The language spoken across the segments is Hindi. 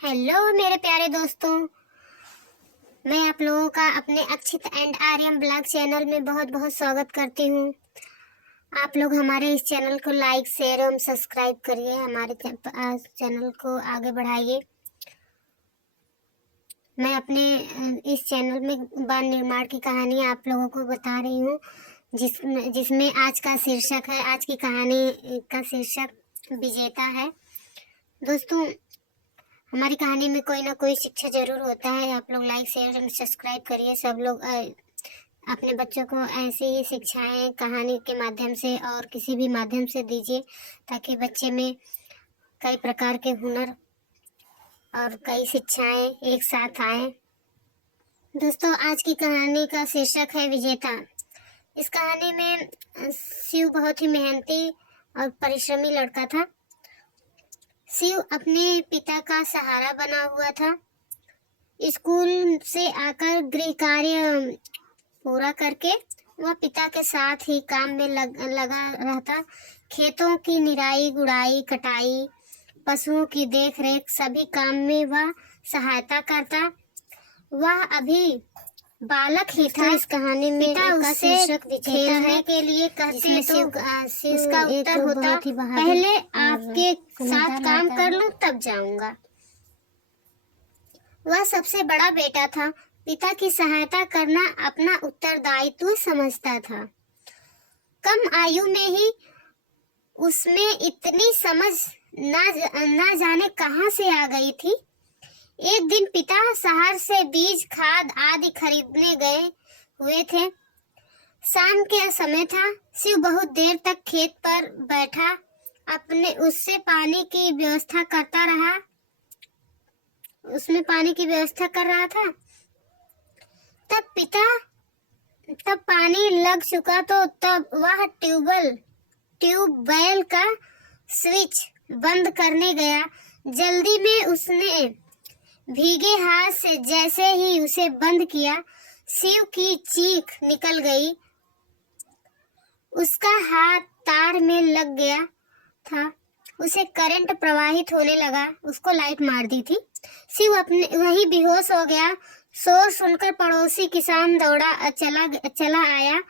हेलो मेरे प्यारे दोस्तों, मैं आप लोगों का अपने Akshit and Aryan blog channel में बहुत बहुत स्वागत करती हूँ। आप लोग हमारे इस चैनल को लाइक शेयर एवं सब्सक्राइब करिए, हमारे चैनल को आगे बढ़ाइए। मैं अपने इस चैनल में बाल निर्माण की कहानी आप लोगों को बता रही हूँ, जिसमें आज का शीर्षक है, आज की कहानी का शीर्षक विजेता है। दोस्तों, हमारी कहानी में कोई ना कोई शिक्षा जरूर होता है। आप लोग लाइक शेयर एंड सब्सक्राइब करिए। सब लोग अपने बच्चों को ऐसी ही शिक्षाएं कहानी के माध्यम से और किसी भी माध्यम से दीजिए, ताकि बच्चे में कई प्रकार के हुनर और कई शिक्षाएं एक साथ आए। दोस्तों, आज की कहानी का शीर्षक है विजेता। इस कहानी में शिव बहुत ही मेहनती और परिश्रमी लड़का था। शिव अपने पिता का सहारा बना हुआ था। स्कूल से आकर गृह कार्य पूरा करके वह पिता के साथ ही काम में लगा रहता। खेतों की निराई गुड़ाई कटाई, पशुओं की देखरेख, सभी काम में वह सहायता करता। वह अभी बालक ही था। इस कहानी में पिता उससे खेलने के लिए कहते तो इसका उत्तर होता, पहले आपके साथ काम कर लूं तब जाऊंगा। वह सबसे बड़ा बेटा था। पिता की सहायता करना अपना उत्तरदायित्व समझता था। कम आयु में ही उसमें इतनी समझ ना जाने कहां से आ गई थी। एक दिन पिता शहर से बीज खाद आदि खरीदने गए हुए थे। शाम के समय था। शिव बहुत देर तक खेत पर बैठा अपने उससे पानी की व्यवस्था करता रहा। उसमें पानी की व्यवस्था कर रहा था। तब पानी लग चुका तो तब वह ट्यूबवेल का स्विच बंद करने गया। जल्दी में उसने भीगे हाथ से जैसे ही उसे बंद किया, शिव की चीख निकल गई। उसका हाथ तार में लग गया था। उसे करंट प्रवाहित होने लगा। उसको लाइट मार दी थी। शिव अपने वही बेहोश हो गया। शोर सुनकर पड़ोसी किसान दौड़ा चला आया।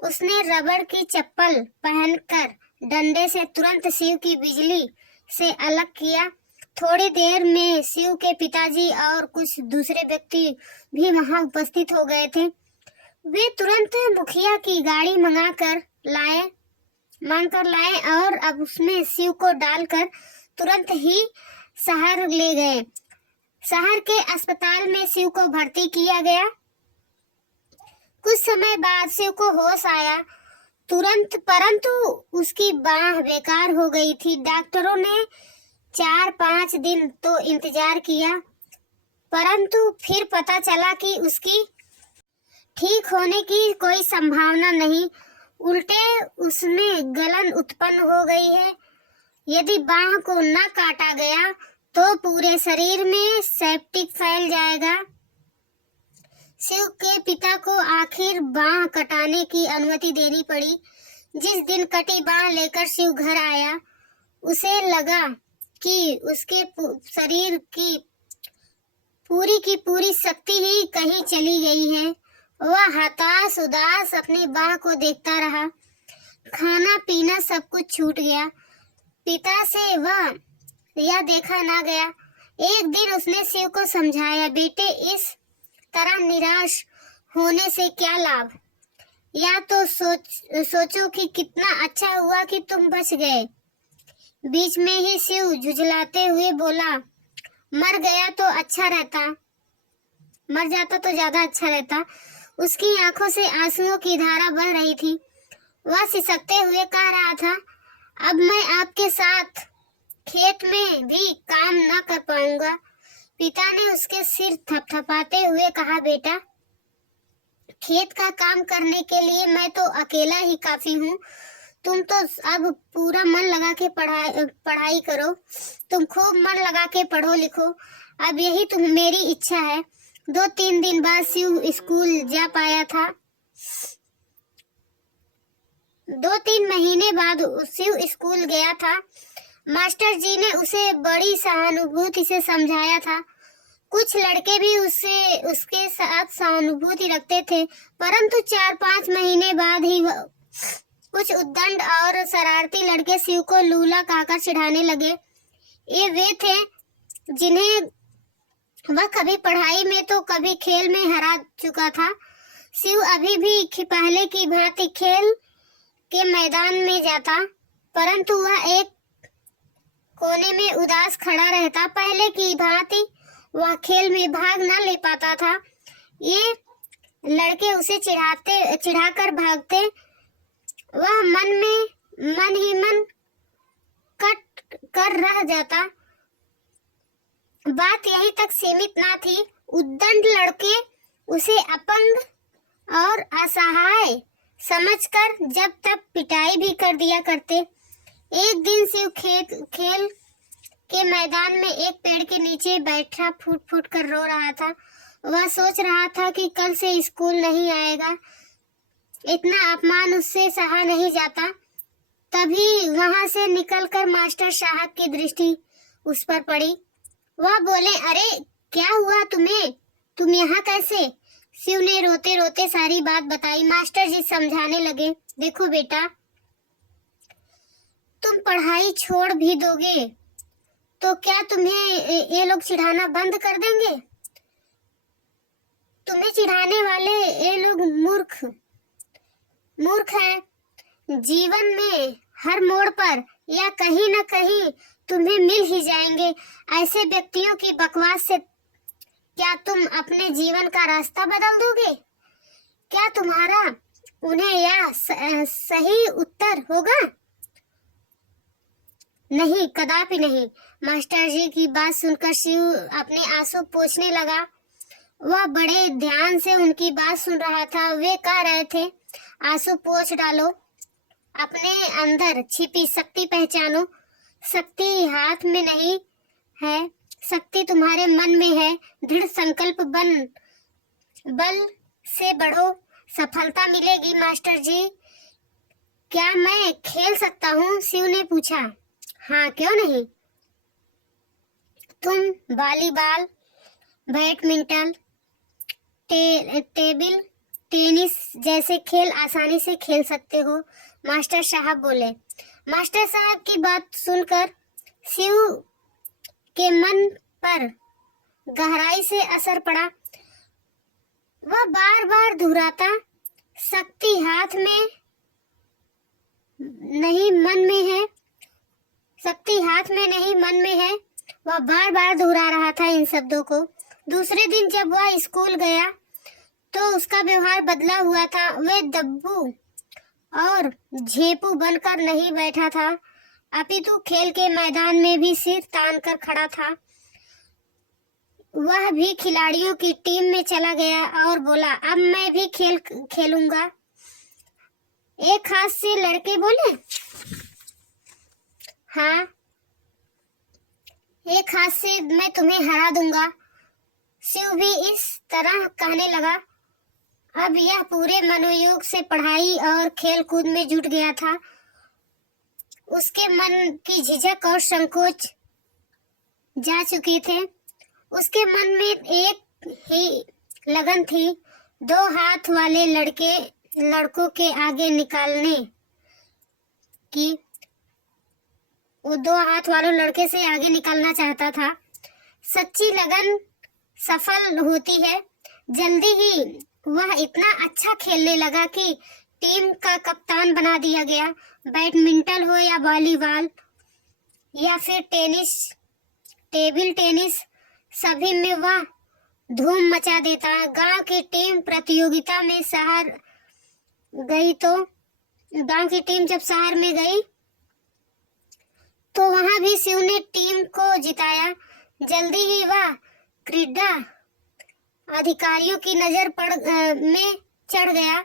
उसने रबड़ की चप्पल पहनकर डंडे से तुरंत शिव की बिजली से अलग किया। थोड़ी देर में शिव के पिताजी और कुछ दूसरे व्यक्ति भी वहां उपस्थित हो गए थे। वे तुरंत मुखिया की गाड़ी मांग कर लाए और अब उसमें शिव को डालकर तुरंत ही शहर ले गए। शहर के अस्पताल में शिव को भर्ती किया गया। कुछ समय बाद शिव को होश आया तुरंत, परंतु उसकी बांह बेकार हो गई थी। डॉक्टरों ने 4-5 दिन तो इंतजार किया, परंतु फिर पता चला कि उसकी ठीक होने की कोई संभावना नहीं, उल्टे उसमें गलन उत्पन्न हो गई है। यदि बांह को न काटा गया तो पूरे शरीर में सेप्टिक फैल जाएगा। शिव के पिता को आखिर बांह कटाने की अनुमति देनी पड़ी। जिस दिन कटी बांह लेकर शिव घर आया, उसे लगा कि उसके शरीर की पूरी शक्ति ही कहीं चली गई है। वह हताश उदास अपनी बांह को देखता रहा। खाना पीना सब कुछ छूट गया। पिता से वह यह देखा ना गया। एक दिन उसने शिव को समझाया, बेटे, इस तरह निराश होने से क्या लाभ? या तो सोचो कि कितना अच्छा हुआ कि तुम बच गए। बीच में ही शिव झुझलाते हुए बोला, मर जाता तो ज्यादा अच्छा रहता। उसकी आंखों से आंसुओं की धारा बह रही थी। वह सिसकते हुए कह रहा था, अब मैं आपके साथ खेत में भी काम न कर पाऊंगा। पिता ने उसके सिर थपथपाते हुए कहा, बेटा, खेत का काम करने के लिए मैं तो अकेला ही काफी हूँ। तुम तो अब पूरा मन लगा के पढ़ाई करो। तुम खूब मन लगा के पढ़ो लिखो। अब यही मेरी इच्छा है। 2-3 दिन बाद शिव स्कूल जा पाया था। 2-3 महीने बाद शिव स्कूल गया था। मास्टर जी ने उसे बड़ी सहानुभूति से समझाया था। कुछ लड़के भी उसके साथ सहानुभूति रखते थे, परंतु 4-5 महीने बाद ही कुछ उद्दंड और शरारती लड़के शिव को लूला कहकर चिढ़ाने लगे। ये वे थे जिन्हें वह कभी पढ़ाई में तो कभी खेल में हरा चुका था। शिव अभी भी पहले की भांति खेल के मैदान में जाता, परंतु वह एक कोने में उदास खड़ा रहता। पहले की भांति वह खेल में भाग न ले पाता था। ये लड़के उसे चिढ़ाकर भागते। वह मन ही मन कट कर रह जाता। बात यहीं तक सीमित ना थी। उद्दंड लड़के उसे अपंग और असहाय समझकर जब तब पिटाई भी कर दिया करते। एक दिन शिव खेल के मैदान में एक पेड़ के नीचे बैठा फूट फूट कर रो रहा था। वह सोच रहा था कि कल से स्कूल नहीं आएगा, इतना अपमान उससे सहा नहीं जाता। तभी वहां से निकलकर मास्टर साहब की दृष्टि उस पर पड़ी। वह बोले, अरे क्या हुआ तुम्हें, तुम यहाँ कैसे? शिव ने रोते रोते सारी बात बताई। मास्टर जी समझाने लगे, देखो बेटा, तुम पढ़ाई छोड़ भी दोगे तो क्या तुम्हें ये लोग चिढ़ाना बंद कर देंगे? तुम्हें चिढ़ाने वाले ये लोग मूर्ख हैं। जीवन में हर मोड़ पर या कहीं न कहीं तुम्हें मिल ही जाएंगे। ऐसे व्यक्तियों की बकवास से क्या तुम अपने जीवन का रास्ता बदल दोगे? क्या तुम्हारा उन्हें यह सही उत्तर होगा? नहीं, कदापि नहीं। मास्टर जी की बात सुनकर शिव अपने आंसू पोंछने लगा। वह बड़े ध्यान से उनकी बात सुन रहा था। वे कह रहे थे, आंसू पोंछ डालो, अपने अंदर छिपी शक्ति पहचानो। शक्ति हाथ में नहीं है, शक्ति तुम्हारे मन में है। दृढ़ संकल्प बल से बढ़ो, सफलता मिलेगी। मास्टर जी, क्या मैं खेल सकता हूँ? शिव ने पूछा। हाँ, क्यों नहीं। तुम वॉलीबॉल, बैडमिंटन, टेबल टेनिस जैसे खेल आसानी से खेल सकते हो, मास्टर साहब बोले। मास्टर साहब की बात सुनकर शिव के मन पर गहराई से असर पड़ा। वह बार बार दोहराता, शक्ति हाथ में नहीं मन में है, शक्ति हाथ में नहीं मन में है। वह बार बार दोहरा रहा था इन शब्दों को। दूसरे दिन जब वह स्कूल गया तो उसका व्यवहार बदला हुआ था। वह दब्बू और झेपू बनकर नहीं बैठा था, अपितु खेल के मैदान में भी सिर तान कर खड़ा था। वह भी खिलाड़ियों की टीम में चला गया और बोला, अब मैं भी खेलूंगा। एक हाथ से लड़के बोले, हाँ, एक हाथ से मैं तुम्हें हरा दूंगा। शिव भी इस तरह कहने लगा। अब यह पूरे मनोयोग से पढ़ाई और खेल कूद में जुट गया था। उसके मन की झिझक और संकोच जा चुके थे। उसके मन में एक ही लगन थी, दो हाथ वाले लड़कों के आगे निकालने की। वो दो हाथ वालों लड़के से आगे निकलना चाहता था। सच्ची लगन सफल होती है। जल्दी ही वह इतना अच्छा खेलने लगा कि टीम का कप्तान बना दिया गया। बैडमिंटन हो या वॉलीबॉल या फिर टेबल टेनिस, सभी में वह धूम मचा देता। गांव की टीम प्रतियोगिता में गांव की टीम जब शहर में गई तो वहां भी शिव ने टीम को जिताया। जल्दी ही वह क्रीड़ा अधिकारियों की नजर में चढ़ गया।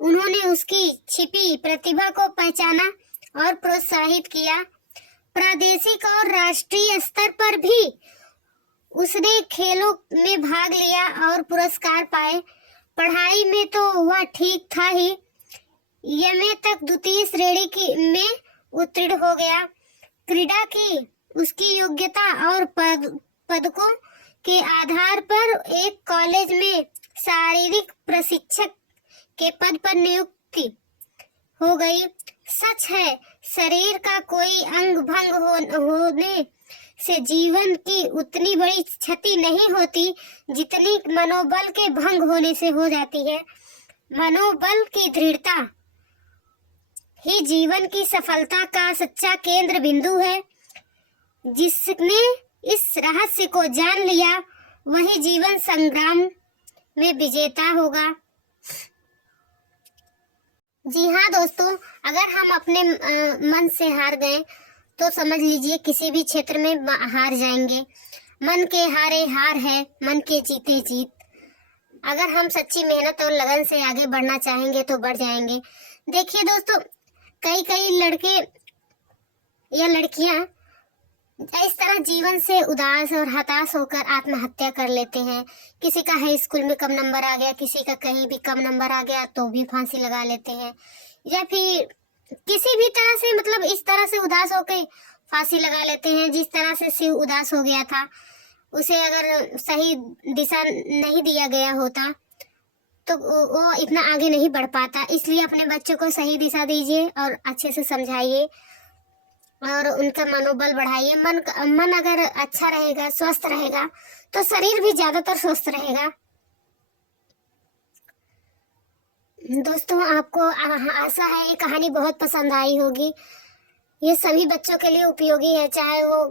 उन्होंने उसकी छिपी प्रतिभा को पहचाना और प्रोत्साहित किया। प्रादेशिक और राष्ट्रीय स्तर पर भी उसने खेलों में भाग लिया और पुरस्कार पाए। पढ़ाई में तो वह ठीक था ही, एमए तक द्वितीय श्रेणी में उत्तीर्ण हो गया। क्रीड़ा की उसकी योग्यता और पदकों के आधार पर एक कॉलेज में शारीरिक प्रशिक्षक के पद पर नियुक्ति हो गई। सच है, शरीर का कोई अंग भंग होने से जीवन की उतनी बड़ी क्षति नहीं होती जितनी मनोबल के भंग होने से हो जाती है। मनोबल की दृढ़ता ही जीवन की सफलता का सच्चा केंद्र बिंदु है। जिसने इस रहस्य को जान लिया वही जीवन संग्राम में विजेता होगा। जी हाँ दोस्तों, अगर हम अपने मन से हार गए तो समझ लीजिए किसी भी क्षेत्र में हार जाएंगे। मन के हारे हार है, मन के जीते जीत। अगर हम सच्ची मेहनत और लगन से आगे बढ़ना चाहेंगे तो बढ़ जाएंगे। देखिए दोस्तों, कई लड़के या लड़कियां इस तरह जीवन से उदास और हताश होकर आत्महत्या कर लेते हैं। किसी का हाई स्कूल में कम नंबर आ गया, किसी का कहीं भी कम नंबर आ गया तो भी फांसी लगा लेते हैं, या फिर किसी भी तरह से मतलब इस तरह से उदास होकर फांसी लगा लेते हैं। जिस तरह से शिव उदास हो गया था, उसे अगर सही दिशा नहीं दिया गया होता तो वो इतना आगे नहीं बढ़ पाता। इसलिए अपने बच्चों को सही दिशा दीजिए और अच्छे से समझाइए और उनका मनोबल बढ़ाइए। मन अगर अच्छा रहेगा, स्वस्थ रहेगा तो शरीर भी ज्यादातर स्वस्थ रहेगा। दोस्तों, आपको आशा है ये कहानी बहुत पसंद आई होगी। ये सभी बच्चों के लिए उपयोगी है, चाहे वो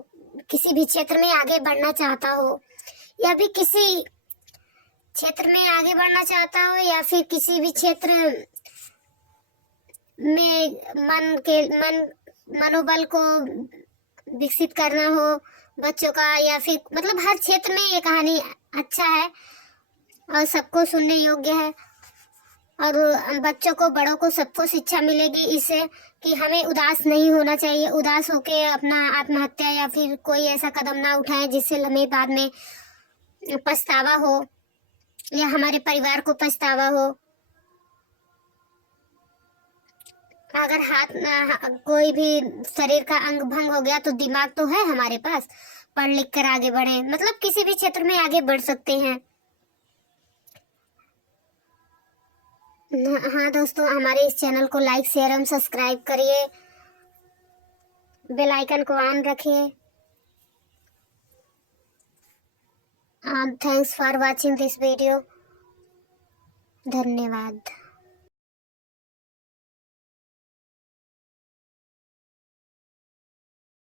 किसी भी क्षेत्र में आगे बढ़ना चाहता हो या भी किसी क्षेत्र में आगे बढ़ना चाहता हो या फिर किसी भी क्षेत्र में मनोबल को विकसित करना हो बच्चों का, या फिर मतलब हर क्षेत्र में ये कहानी अच्छा है और सबको सुनने योग्य है। और बच्चों को, बड़ों को, सबको शिक्षा मिलेगी इससे कि हमें उदास नहीं होना चाहिए। उदास होके अपना आत्महत्या या फिर कोई ऐसा कदम ना उठाएं जिससे हमें बाद में पछतावा हो या हमारे परिवार को पछतावा हो। अगर कोई भी शरीर का अंग भंग हो गया तो दिमाग तो है हमारे पास, पढ़ लिख कर आगे बढ़े, मतलब किसी भी क्षेत्र में आगे बढ़ सकते हैं। हाँ दोस्तों, हमारे इस चैनल को लाइक, शेयर एवं सब्सक्राइब करिए, बेल आइकन को ऑन रखिए। Thanks for watching this video. धन्यवाद।